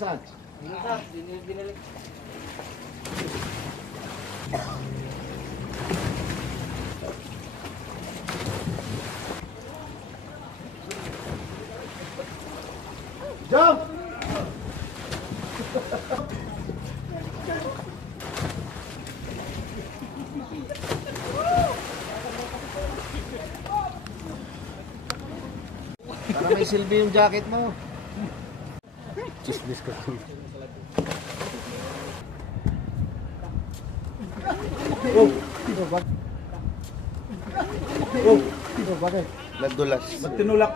Saan? Binalik. Jump! Para may silbi yung jacket mo. Chismis ka. Oh! Oh! Bakit? Nagdulas. Ba't tinulak?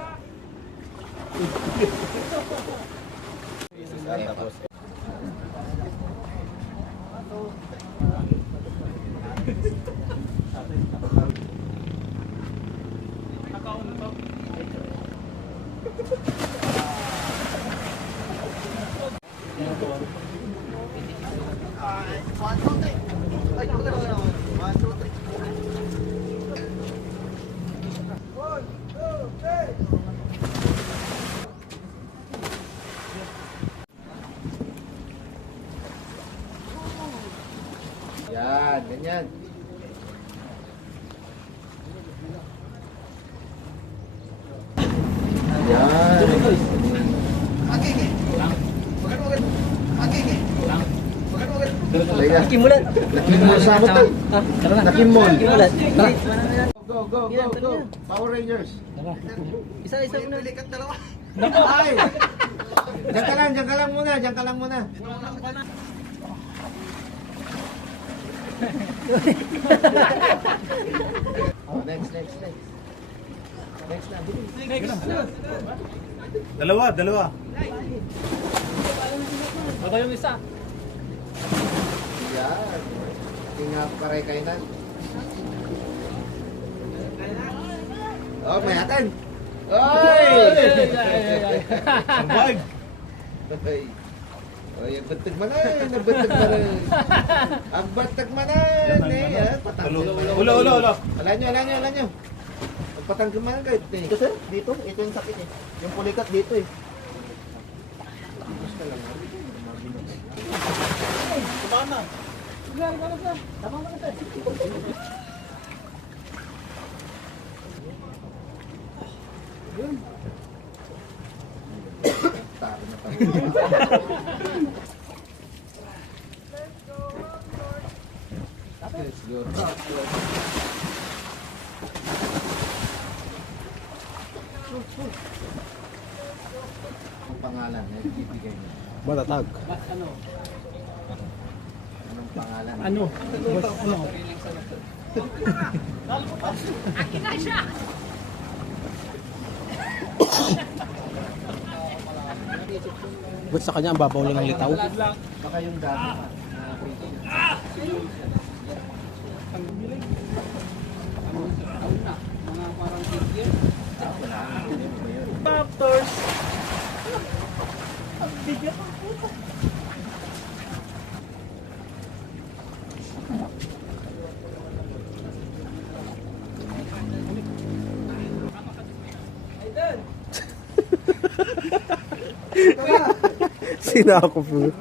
Yan, ganyan. Yan. Nakimulat. Nakimol sa mo to. Tara na. Nakimol. Nakimulat. Tara. Go, go, go, go. Power Rangers. Isa-isa muna. Ay! Diyan ka lang muna, diyan ka lang muna. Oh, next. Next na, bilis. Dalawa. Baba yung isa. Yan. Tingnan ko karay kainan. Oh, may hatan. Oy! Sabag! Oy. Oy, ang batag manan, ang batag manan. Ang batag manan, eh. Patang. Ulo. Ala nyo. Ang patang manan kahit eh. Ito sir, dito. Ito yung sakit eh. Yung pulikat dito eh. Taro na tayo. Let's go. Ang pangalan na ibibigay niyo. Matatag. Anong pangalan? Ano? Ba't sa kanya ang babaw lang ng litaw? Baka yung dati pa. Raptors. Sinako po.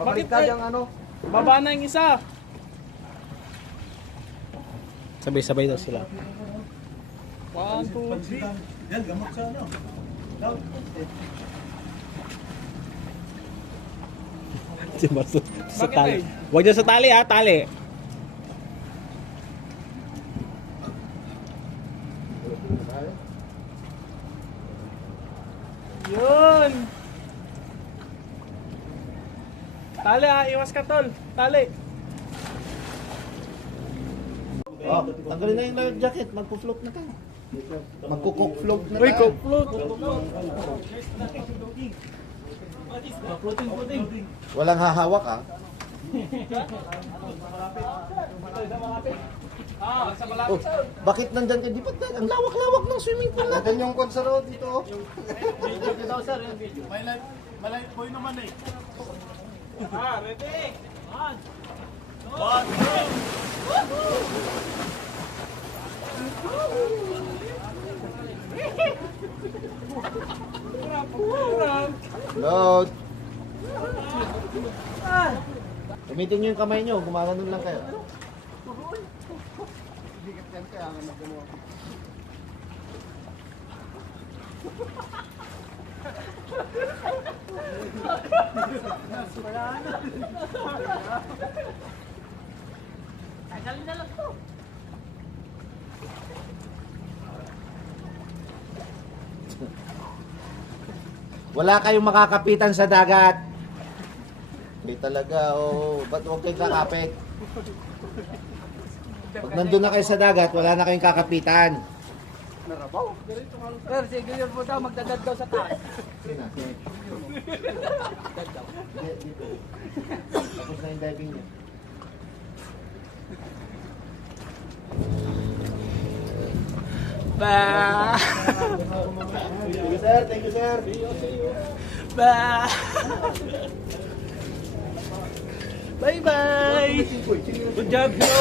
Bakit yung ano? Baba na yung isa. Sabay-sabay daw sila. 1, 2, 3. Yan, gamot sa ano? Sa tali. Huwag dyan sa tali ha, tali. Yun. Tali iwas ka tol. Tali. Oh, tanggalin na yung life jacket. Magpo-float na ka. Magko-cock float na Uy, ka. coke float. Walang hahawak ah. Oh, bakit nandyan ka? Di ba ang lawak-lawak ng swimming pool natin? Yung konsaro dito. Video daw sir, yung video. Malay boy naman eh. Ready? 1, 2. Gamitin nyo yung kamay nyo, gumaganon lang kayo. Tagalin na lang to. Wala kayong makakapitan sa dagat. Hindi talaga, ba't huwag kayong kakapit? Pag nandun na kayo sa dagat, wala na kayong kakapitan. Sir, si Guillermo po daw, magdadad daw sa taas. Sina? Dito. Tapos na yung diving niya. Ba! Thank you, sir. Thank you, sir. Ba! Bye-bye! Good job, bro!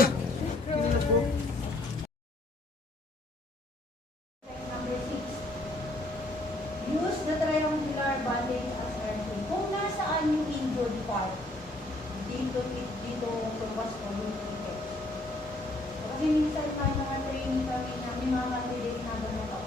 Number 6. Use the triangular bandage as earthing. Kung nasaan yung injured part, dito lumabas o yung ticket. Kasi minsan tayo mga training kami na may mga candidate na ganito.